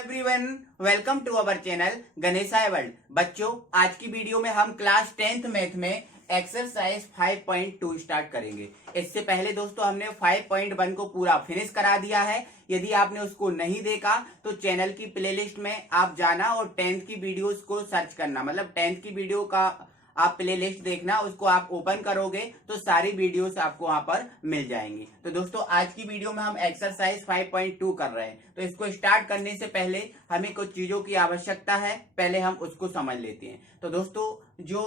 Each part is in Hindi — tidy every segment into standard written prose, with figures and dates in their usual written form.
Everyone, welcome to our channel Ganeshay world. बच्चों, आज की वीडियो में हम क्लास 10th मैथ में एक्सरसाइज 5.2 स्टार्ट करेंगे। इससे पहले दोस्तों हमने 5.1 को पूरा फिनिश करा दिया है। यदि आपने उसको नहीं देखा तो चैनल की प्लेलिस्ट में आप जाना और 10th की वीडियोस को सर्च करना, मतलब 10th की वीडियो का आप प्ले लिस्ट देखना, उसको आप ओपन करोगे तो सारी वीडियोस आपको वहां पर मिल जाएंगी। तो दोस्तों आज की वीडियो में हम एक्सरसाइज 5.2 कर रहे हैं। तो इसको स्टार्ट करने से पहले हमें कुछ चीजों की आवश्यकता है, पहले हम उसको समझ लेते हैं। तो दोस्तों जो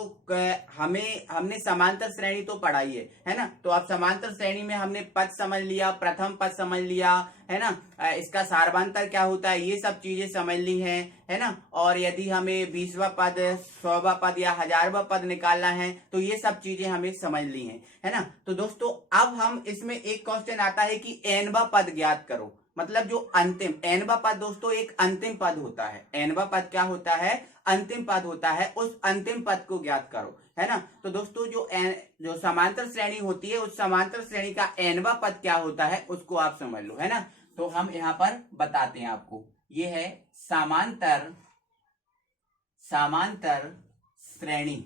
हमने समांतर श्रेणी तो पढ़ाई है ना। तो अब समांतर श्रेणी में हमने पद समझ लिया, प्रथम पद समझ लिया है ना, इसका सारवांतर क्या होता है ये सब चीजें समझ ली है ना। और यदि हमें 20वां पद, 100वां पद या 1000वां पद निकालना है तो ये सब चीजें हमें समझ ली है ना। तो दोस्तों अब हम इसमें एक क्वेश्चन आता है कि एनवा पद ज्ञात करो, मतलब जो अंतिम एनवा पद दोस्तों एक अंतिम पद होता है। एनवा पद क्या होता है? अंतिम पद होता है। उस अंतिम पद को ज्ञात करो, है ना। तो दोस्तों जो समांतर श्रेणी होती है उस समांतर श्रेणी का एनवा पद क्या होता है उसको आप समझ लो, है ना। तो हम यहाँ पर बताते हैं आपको, ये है समांतर श्रेणी।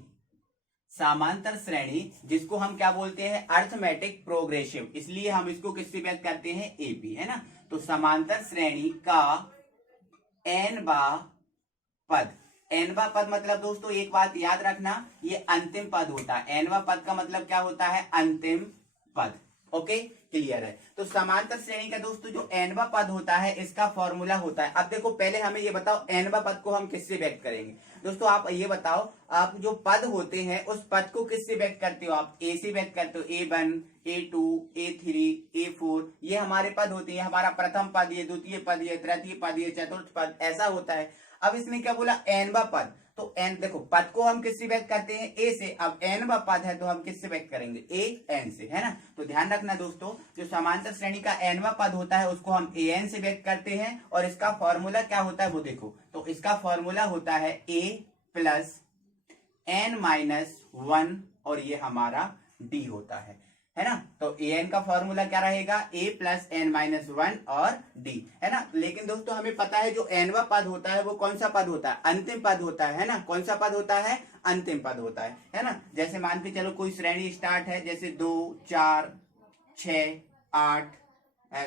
समांतर श्रेणी जिसको हम क्या बोलते हैं? अर्थमेटिक प्रोग्रेसिव, इसलिए हम इसको किससे व्यक्त करते हैं? एपी, है ना। तो समांतर श्रेणी का एनवा पद, एनवा पद मतलब दोस्तों एक बात याद रखना, ये अंतिम पद होता है। एनवा पद का मतलब क्या होता है? अंतिम पद। ओके, क्लियर है। तो समांतर श्रेणी का दोस्तों जो एनवा पद होता है इसका फॉर्मूला होता है। अब देखो पहले हमें ये बताओ एनवा पद को हम किससे व्यक्त करेंगे। दोस्तों आप ये बताओ, आप जो पद होते हैं उस पद को किससे व्यक्त करते हो? आप ए से व्यक्त करते हो। A1, A2, A3, A4 ये हमारे पद होते हैं। हमारा प्रथम पद, ये द्वितीय पद, ये तृतीय पद, ये चतुर्थ पद, ऐसा होता है। अब इसने क्या बोला? एनवा पद। तो एन देखो पद को हम किससे व्यक्त करते हैं? ए से। अब एनवा पद है तो हम किससे व्यक्त करेंगे? ए एन से, है ना। तो ध्यान रखना दोस्तों, जो समांतर श्रेणी का एनवा पद होता है उसको हम ए एन से व्यक्त करते हैं। और इसका फॉर्मूला क्या होता है वो देखो, तो इसका फॉर्मूला होता है ए प्लस एन माइनस 1 और ये हमारा डी होता है ना। तो ए एन का फॉर्मूला क्या रहेगा? ए प्लस एन माइनस 1 और डी, है ना। लेकिन दोस्तों हमें पता है जो एनवा पद होता है वो कौन सा पद होता है? अंतिम पद होता है ना। कौन सा पद होता है? अंतिम पद होता है ना। जैसे मान के चलो कोई श्रेणी स्टार्ट है, जैसे 2, 4, 6, 8,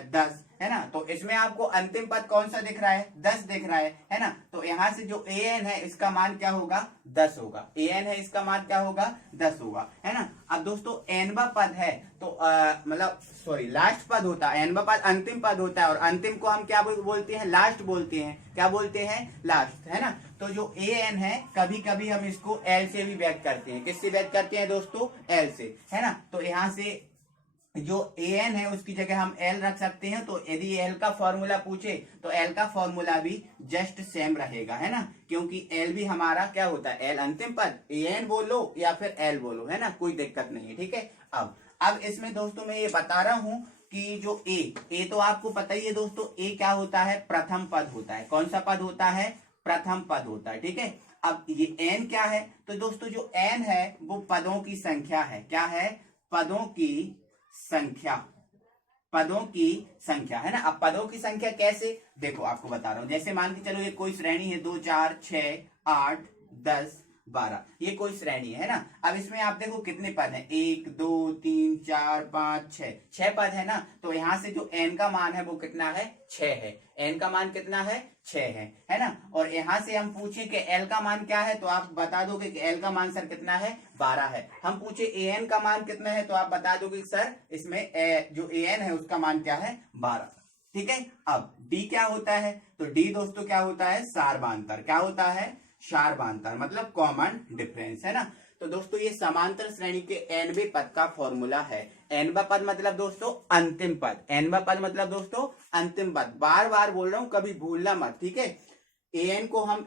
10, है ना। तो इसमें आपको अंतिम पद कौन सा दिख रहा है? 10 दिख रहा है ना। तो यहां से जो ए एन है इसका मान क्या होगा? 10 होगा। ए एन है इसका मान क्या होगा? 10 होगा, है ना। अब दोस्तों एनवा पद है तो मतलब सॉरी लास्ट पद होता है। एनवा पद अंतिम पद होता है और अंतिम को हम क्या बोलते हैं? लास्ट बोलते हैं। क्या बोलते हैं? लास्ट, है ना। तो जो ए एन है कभी कभी हम इसको एल से भी व्यक्त करते हैं। किससे व्यक्त करते हैं दोस्तों? एल से, है ना। तो यहां से जो ए एन है उसकी जगह हम एल रख सकते हैं। तो यदि एल का फॉर्मूला पूछे तो एल का फॉर्मूला भी जस्ट सेम रहेगा, है ना। क्योंकि एल भी हमारा क्या होता है? एल अंतिम पद, ए एन बोलो या फिर एल बोलो, है ना, कोई दिक्कत नहीं है, ठीक है। अब इसमें दोस्तों मैं ये बता रहा हूं कि जो ए तो आपको पता ही है दोस्तों, ए क्या होता है? प्रथम पद होता है। कौन सा पद होता है? प्रथम पद होता है, ठीक है। अब ये एन क्या है? तो दोस्तों जो एन है वो पदों की संख्या है। क्या है? पदों की संख्या, पदों की संख्या, है ना। अब पदों की संख्या कैसे? देखो आपको बता रहा हूं। जैसे मान के चलो ये कोई श्रेणी है, 2, 4, 6, 8, 10, 12, ये कोई श्रेणी है ना। अब इसमें आप देखो कितने पद हैं? 1, 2, 3, 4, 5, 6 पद है ना। तो यहां से जो एन का मान है वो कितना है? 6 है। एन का मान कितना है? 6 है ना। और यहां से हम पूछे कि एल का मान क्या है तो आप बता दोगे कि एल का मान सर कितना है? 12 है। हम पूछे ए एन का मान कितना है तो आप बता दोगे सर इसमें जो ए एन है उसका मान क्या है? 12, ठीक है। अब डी क्या होता है? तो डी दोस्तों क्या होता है? सारवांतर। क्या होता है? सारवांतर, मतलब कॉमन डिफरेंस, है ना। तो दोस्तों ये समांतर श्रेणी के एनवे पद का फॉर्मूला है। एनवा पद मतलब दोस्तों अंतिम पद। एनवा पद मतलब दोस्तों अंतिम पद। बार बार बोल रहा हूं, कभी भूलना मत, ठीक है। ए एन को हम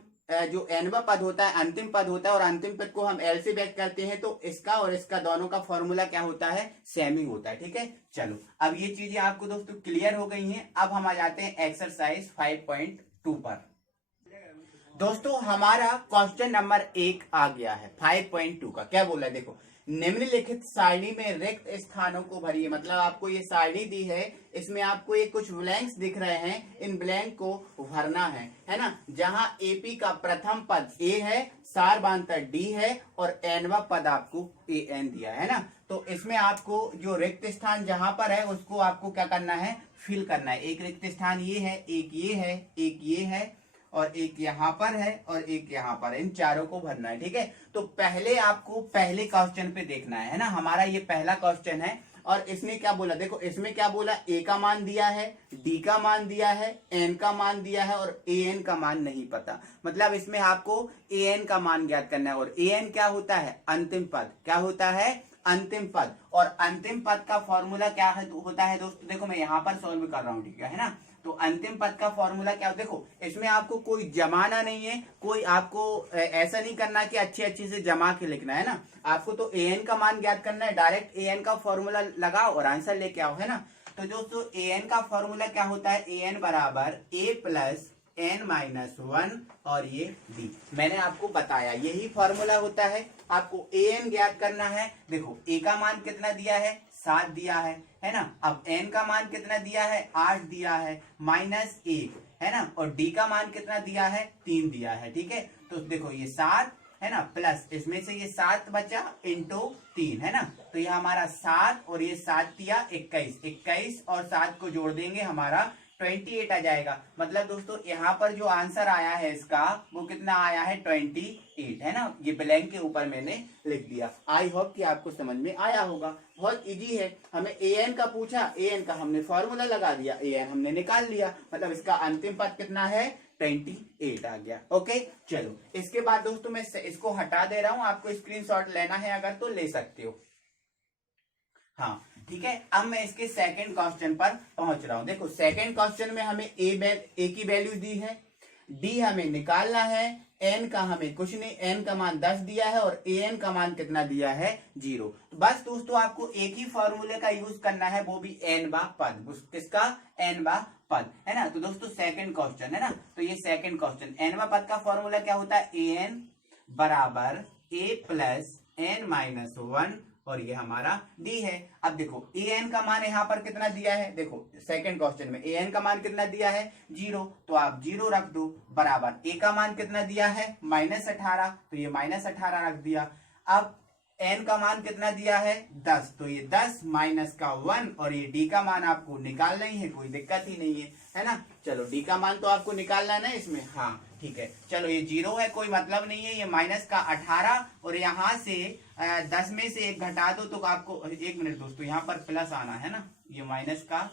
जो एनवा पद होता है अंतिम पद होता है और अंतिम पद को हम एल से व्यक्त करते हैं। तो इसका और इसका दोनों का फॉर्मूला क्या होता है? सेम ही होता है, ठीक है। चलो अब ये चीजें आपको दोस्तों क्लियर हो गई हैं। अब हम आ जाते हैं एक्सरसाइज 5.2 पर। दोस्तों हमारा क्वेश्चन नंबर 1 आ गया है 5.2 का। क्या बोला है देखो, निम्नलिखित सारणी में रिक्त स्थानों को भरिए। मतलब आपको ये सारणी दी है, इसमें आपको ये कुछ ब्लैंक्स दिख रहे हैं, इन ब्लैंक को भरना है ना। जहां एपी का प्रथम पद ए है, सारवांतर डी है और एनवा पद आपको ए एन दिया है ना। तो इसमें आपको जो रिक्त स्थान जहां पर है उसको आपको क्या करना है, फिल करना है। एक रिक्त स्थान ये है, एक ये है, एक ये है और एक यहाँ पर है और एक यहाँ पर है, इन चारों को भरना है। ठीक है, तो पहले आपको पहले क्वेश्चन पे देखना है ना। हमारा ये पहला क्वेश्चन है और इसने क्या बोला, देखो इसमें क्या बोला, ए का मान दिया है, डी का मान दिया है, एन का मान दिया है और ए एन का मान नहीं पता। मतलब इसमें आपको ए एन का मान ज्ञात करना है और ए एन क्या होता है, अंतिम पद। क्या होता है, अंतिम पद। और अंतिम पद का फॉर्मूला क्या है, होता है दोस्तों, देखो मैं यहाँ पर सॉल्व कर रहा हूँ, ठीक है ना। तो अंतिम पद का फॉर्मूला क्या, देखो इसमें आपको कोई जमाना नहीं है, कोई आपको ऐसा नहीं करना कि अच्छी से जमा के लिखना है ना। आपको तो ए एन का मान ज्ञात करना है, डायरेक्ट ए एन का फॉर्मूला लगाओ और आंसर लेके आओ, है ना। तो दोस्तों ए एन का फॉर्मूला क्या होता है, ए एन बराबर ए प्लस एन माइनस वन और ये डी। मैंने आपको बताया यही फॉर्मूला होता है। आपको ए एन ज्ञात करना है। देखो ए का मान कितना दिया है, 7 दिया है ना। अब एन का मान कितना दिया है, 8 दिया है, माइनस 1 है ना। और डी का मान कितना दिया है, 3 दिया है। ठीक है, तो देखो ये 7 है ना, प्लस इसमें से ये 7 बचा इंटू 3 है ना। तो ये हमारा 7 और ये 7 दिया 21, 21 और 7 को जोड़ देंगे हमारा 28 आ जाएगा। मतलब दोस्तों यहाँ पर जो आंसर आया है इसका वो कितना आया है, 28 है ना। ये ब्लैंक के ऊपर मैंने लिख दिया। आई होप कि आपको समझ में आया होगा। बहुत इजी है। हमें ए एन का पूछा, ए एन का हमने फॉर्मूला लगा दिया, ए एन हमने निकाल लिया। मतलब इसका अंतिम पद कितना है, 28 आ गया। ओके, चलो इसके बाद दोस्तों मैं इसको हटा दे रहा हूं। आपको स्क्रीनशॉट लेना है अगर तो ले सकते हो। हाँ ठीक है, अब मैं इसके सेकंड क्वेश्चन पर पहुंच रहा हूं। देखो सेकंड क्वेश्चन में हमें ए की वैल्यू दी है, डी हमें निकालना है, एन का हमें कुछ नहीं, एन का मान 10 दिया है और ए एन का मान कितना दिया है, 0। तो बस दोस्तों आपको एक ही फॉर्मूले का यूज करना है, वो भी एन बा पद। किसका, एन बा पद, है ना। तो दोस्तों सेकंड क्वेश्चन है ना, तो ये सेकंड क्वेश्चन, एन बा पद का फॉर्मूला क्या होता है, ए एन बराबर ए प्लस एन माइनस 1 और ये हमारा डी है। अब देखो ए एन का मान यहाँ पर कितना दिया है, देखो सेकंड क्वेश्चन में ए एन का मान कितना दिया है, 0। तो आप 0 रख दो, बराबर ए का मान कितना दिया है, -18, तो ये -18 रख दिया। अब एन का मान कितना दिया है, 10, तो ये 10 माइनस का 1 और ये डी का मान आपको निकालना ही है, कोई दिक्कत ही नहीं है ना। चलो डी का मान तो आपको निकालना है ना इसमें, हाँ ठीक है। चलो ये 0 है, कोई मतलब नहीं है, ये माइनस का 18 और यहाँ से 10 में से 1 घटा दो तो आपको, 1 मिनट दोस्तों, यहाँ पर प्लस आना है ना। ये माइनस का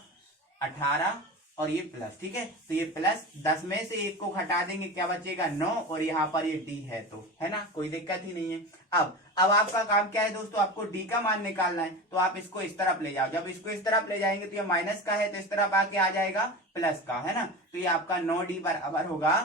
18 और ये प्लस, ठीक है। तो ये प्लस 10 में से 1 को घटा देंगे, क्या बचेगा, 9 और यहाँ पर ये डी है, तो है ना, कोई दिक्कत ही नहीं है। अब आपका काम क्या है दोस्तों, आपको डी का मान निकालना है। तो आप इसको इस तरफ ले जाओ, जब इसको इस तरफ ले जाएंगे तो ये माइनस का है तो इस तरफ आके आ जाएगा प्लस का, है ना। तो ये आपका 9D बराबर होगा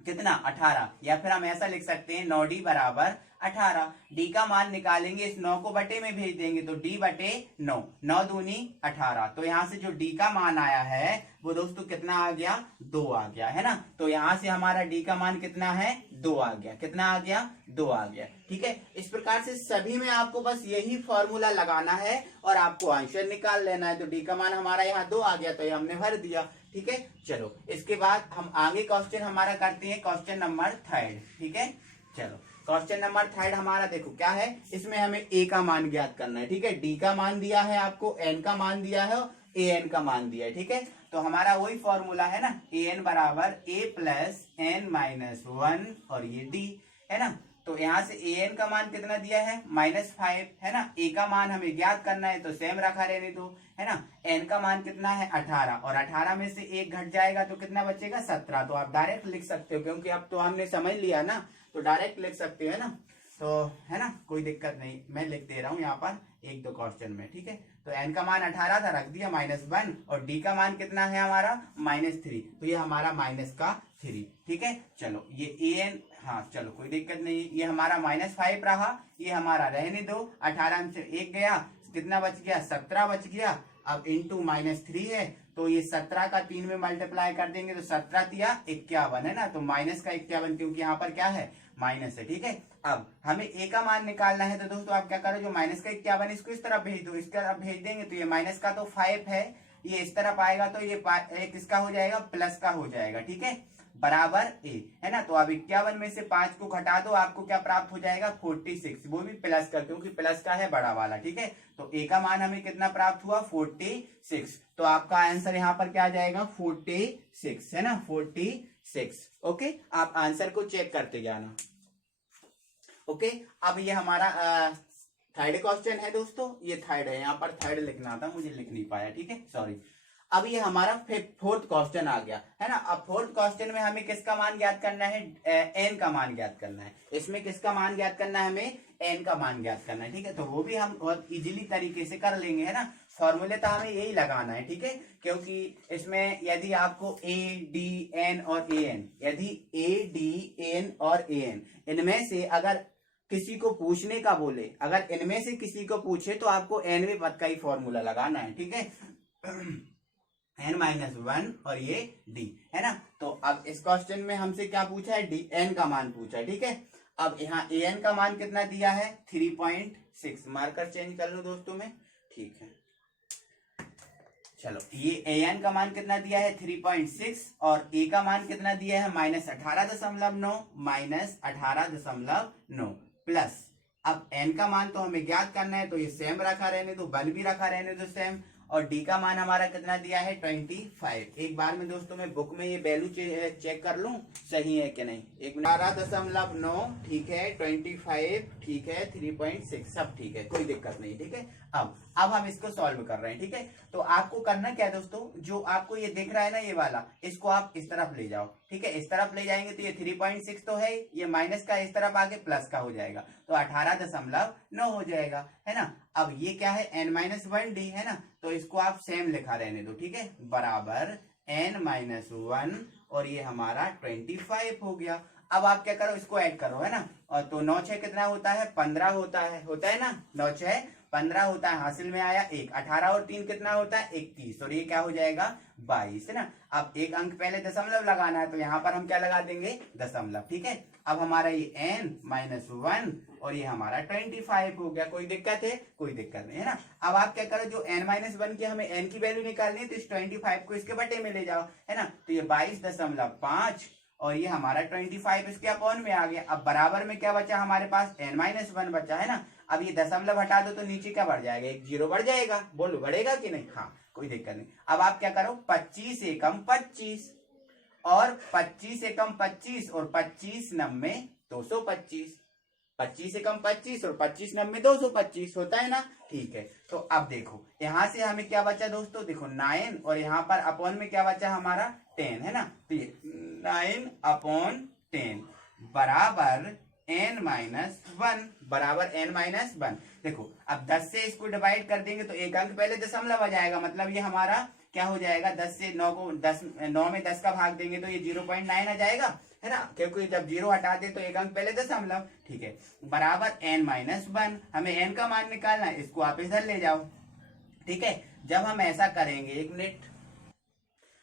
कितना, 18। या फिर हम ऐसा लिख सकते हैं 9D बराबर 18। डी का मान निकालेंगे, इस 9 को बटे में भेज देंगे तो डी बटे 9, 9 दूनी 18। तो यहाँ से जो डी का मान आया है वो दोस्तों कितना आ गया, 2 आ गया, है ना। तो यहाँ से हमारा डी का मान कितना है, 2 आ गया। कितना आ गया, 2 आ गया। ठीक है, इस प्रकार से सभी में आपको बस यही फॉर्मूला लगाना है और आपको आंसर निकाल लेना है। तो डी का मान हमारा यहाँ 2 आ गया, तो ये हमने भर दिया। ठीक है, चलो इसके बाद हम आगे क्वेश्चन हमारा करते हैं, क्वेश्चन नंबर 3। ठीक है, चलो क्वेश्चन नंबर 3 हमारा देखो क्या है, इसमें हमें ए का मान ज्ञात करना है। ठीक है, डी का मान दिया है आपको, एन का मान दिया है, ए एन का मान दिया है। ठीक है, तो हमारा वही फॉर्मूला है ना, ए एन बराबर ए प्लस एन माइनस 1 और ये डी, है ना। तो यहाँ से ए एन का मान कितना दिया है, -5, है ना। ए का मान हमें ज्ञात करना है तो सेम रखा रहने दो, है ना। एन का मान कितना है, 18 और 18 में से 1 घट जाएगा तो कितना बचेगा, 17। तो आप डायरेक्ट लिख सकते हो, क्योंकि अब तो हमने समझ लिया ना, तो डायरेक्ट लिख सकते हो, है ना। तो है ना, कोई दिक्कत नहीं, मैं लिख दे रहा हूँ यहाँ पर 1-2 क्वेश्चन में। ठीक है, तो एन का मान 18 था, रख दिया -1 और डी का मान कितना है हमारा, -3, तो ये हमारा -3। ठीक है, चलो ये ए एन, हाँ चलो कोई दिक्कत नहीं, ये हमारा -5 रहा, ये हमारा रहने दो। 18 में से 1 गया, कितना बच गया, 17 बच गया। अब इंटू -3 है तो ये 17 का 3 में मल्टीप्लाई कर देंगे तो 17 तिया 51 है ना, तो माइनस का 51 क्योंकि यहाँ पर क्या है माइनस है। ठीक है, अब हमें ए का मान निकालना है, तो दोस्तों आप क्या करो, जो माइनस का 51 इसको इस तरफ भेज दो, इस तरफ भेज देंगे तो ये माइनस का तो 5 है, ये इस तरफ आएगा तो ये किसका हो जाएगा, प्लस का हो जाएगा। ठीक है, बराबर ए है ना। तो अब 51 में से 5 को घटा दो, आपको क्या प्राप्त हो जाएगा 46, वो भी प्लस का, क्योंकि प्लस का है बड़ा वाला। ठीक है, तो ए का मान हमें कितना प्राप्त हुआ 46, तो आपका आंसर यहाँ पर क्या आ जाएगा 46 है ना, 46। ओके, आप आंसर को चेक करते जाना। ओके, अब ये हमारा थर्ड क्वेश्चन है दोस्तों, ये थर्ड है, यहाँ पर थर्ड लिखना था, मुझे लिख नहीं पाया। ठीक है, सॉरी। अब ये हमारा फोर्थ क्वेश्चन आ गया है ना। अब फोर्थ क्वेश्चन में हमें किसका मान ज्ञात करना है, एन का मान ज्ञात करना है। इसमें किसका मान ज्ञात करना है, हमें एन का मान ज्ञात करना है। ठीक है, तो वो भी हम बहुत इजीली तरीके से कर लेंगे है ना। फॉर्मूले तो हमें यही लगाना है। ठीक है, क्योंकि इसमें यदि आपको ए डी एन और ए एन, यदि ए डी एन और ए एन इनमें से अगर किसी को पूछने का बोले, अगर इनमें से किसी को पूछे तो आपको एनवें पद का ही फॉर्मूला लगाना है। ठीक है, n-1 और ये d है ना। तो अब इस क्वेश्चन में हमसे क्या पूछा है, डी एन का मान पूछा है। ठीक है, अब यहाँ ए एन का मान कितना दिया है 3.6, मार्कर चेंज कर लो दोस्तों में। ठीक है, चलो ये ए एन का मान कितना दिया है 3.6 और ए का मान कितना दिया है -18.9, -18.9 प्लस, अब एन का मान तो हमें ज्ञात करना है, तो ये सेम रखा रहने दो, 1 भी रखा रहने दो सेम, और डी का मान हमारा कितना दिया है 25। एक बार में दोस्तों मैं बुक में ये वैल्यू चेक कर लूं सही है कि नहीं। 18.9 ठीक है, 25 ठीक है, 3.6 सब ठीक है, कोई दिक्कत नहीं। ठीक है, अब हम इसको सॉल्व कर रहे हैं। ठीक है, तो आपको करना क्या है दोस्तों, जो आपको ये दिख रहा है ना ये वाला, इसको आप इस तरफ ले जाओ। ठीक है, इस तरफ ले जाएंगे तो ये 3.6 तो है, ये माइनस का इस तरफ आके प्लस का हो जाएगा, तो 18.9 हो जाएगा है ना। अब ये क्या है n-1 डी है ना, तो इसको आप सेम लिखा रहने दो। ठीक है, बराबर n-1 और ये हमारा 25 हो गया। अब आप क्या करो, इसको ऐड करो है ना, और तो 9 6 कितना होता है 15 होता है ना, 9 6 15 होता है, हासिल में आया 1, 18 और 3 कितना होता है 21, और ये क्या हो जाएगा 22 है ना। अब एक अंक पहले दशमलव लगाना है, तो यहाँ पर हम क्या लगा देंगे दशमलव। ठीक है, अब हमारा ये n-1 और ये हमारा 25 हो गया। कोई दिक्कत है, कोई दिक्कत नहीं है ना। अब आप क्या करो, जो n-1 की हमें n की वैल्यू निकालनी है, तो इस 25 को इसके बटे में ले जाओ है ना, तो ये 22.5 और ये हमारा 25 इसके अपॉन में आ गया। अब बराबर में क्या बचा हमारे पास n-1 बचा है ना। अब ये दशमलव हटा दो तो नीचे क्या बढ़ जाएगा, एक जीरो बढ़ जाएगा, बोलो बढ़ेगा कि नहीं, हाँ कोई दिक्कत नहीं। अब आप क्या करो 25 एकम 25 और 25 एकम 25 और 25 नब्बे 225, 25 एकम 25 और 25 नब्बे 225 होता है ना। ठीक है, तो अब देखो यहां से हमें क्या बचा दोस्तों, देखो 9 और यहाँ पर अपॉन में क्या बचा हमारा 10 है ना, तो ये 9/10 बराबर n-1 बराबर n-1। देखो अब 10 से इसको डिवाइड कर देंगे तो एक अंक पहले दशमलव आ जाएगा, मतलब ये हमारा क्या हो जाएगा 10 से 9 को 9 में 10 का भाग देंगे तो ये 0.9 आ जाएगा है ना, क्योंकि जब 0 हटा दे तो एक अंक पहले दशमलव। ठीक है, बराबर n-1, हमें n का मान निकालना है, इसको आप इधर ले जाओ। ठीक है, जब हम ऐसा करेंगे, एक मिनट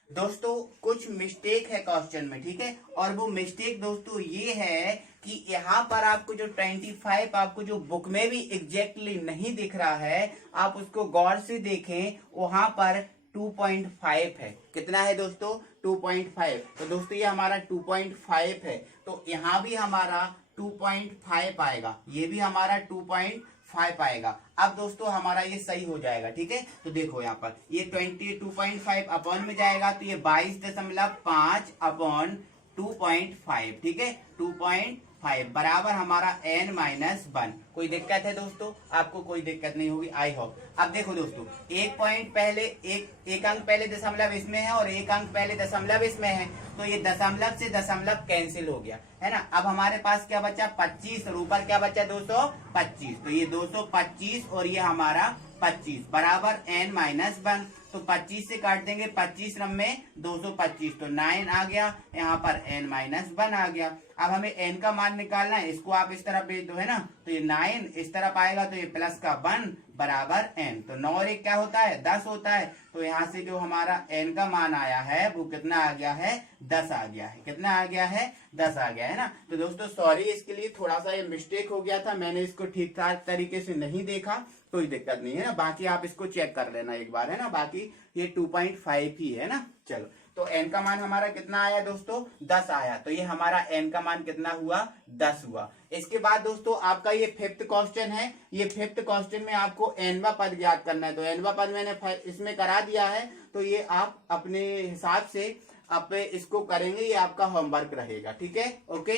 दोस्तों, कुछ मिस्टेक है क्वेश्चन में। ठीक है, और वो मिस्टेक दोस्तों ये है कि यहाँ पर आपको जो 25 आपको जो बुक में भी एग्जैक्टली नहीं दिख रहा है, आप उसको गौर से देखें, वहां पर 2.5 है। कितना है दोस्तों 2.5, तो दोस्तों ये हमारा 2.5 है, तो यहाँ भी हमारा 2.5 आएगा, ये भी हमारा 2.5 आएगा। अब दोस्तों हमारा ये सही हो जाएगा। ठीक है, तो देखो यहाँ पर ये 22.5 अपॉन में जाएगा, तो ये 22.5 अपॉन 2.5। ठीक है, 2.5 बराबर हमारा n-1। कोई दिक्कत है दोस्तों, आपको कोई दिक्कत नहीं होगी आई होप। अब देखो दोस्तों, एक पॉइंट पहले एक अंक पहले दशमलव इसमें है और एक अंक पहले दशमलव इसमें है, तो ये दशमलव से दशमलव कैंसिल हो गया है ना। अब हमारे पास क्या बचा 25 और ऊपर क्या बचा 225, तो ये 225 और ये हमारा 25 बराबर n-1। तो 25 से काट देंगे, 25 में 225, तो 9 आ गया, यहाँ पर n-1 आ गया। अब हमें n का मान निकालना है, इसको आप इस तरफ भेज दो है ना, तो ये 9 इस तरफ आएगा तो ये प्लस का 1 बराबर n। तो 9 और 1 क्या होता है 10 होता है। तो यहाँ से जो हमारा n का मान आया है वो कितना आ गया है 10 आ गया है। कितना आ गया है 10 आ गया है ना। तो दोस्तों सॉरी इसके लिए, थोड़ा सा ये मिस्टेक हो गया था, मैंने इसको ठीक ठाक तरीके से नहीं देखा, कोई दिक्कत नहीं है ना। बाकी आप इसको चेक कर लेना एक बार है ना। बाकी ये 2.5 ही है ना। चलो तो n का मान हमारा कितना आया दोस्तों 10 आया। तो ये हमारा n का मान कितना हुआ 10 हुआ। इसके बाद दोस्तों आपका ये 5th क्वेश्चन है। ये 5th क्वेश्चन में आपको nवा पद ज्ञात करना है। तो nवा पद मैंने इसमें करा दिया है। तो ये आप अपने हिसाब से आप इसको करेंगे, ये आपका होमवर्क रहेगा। ठीक है, ओके।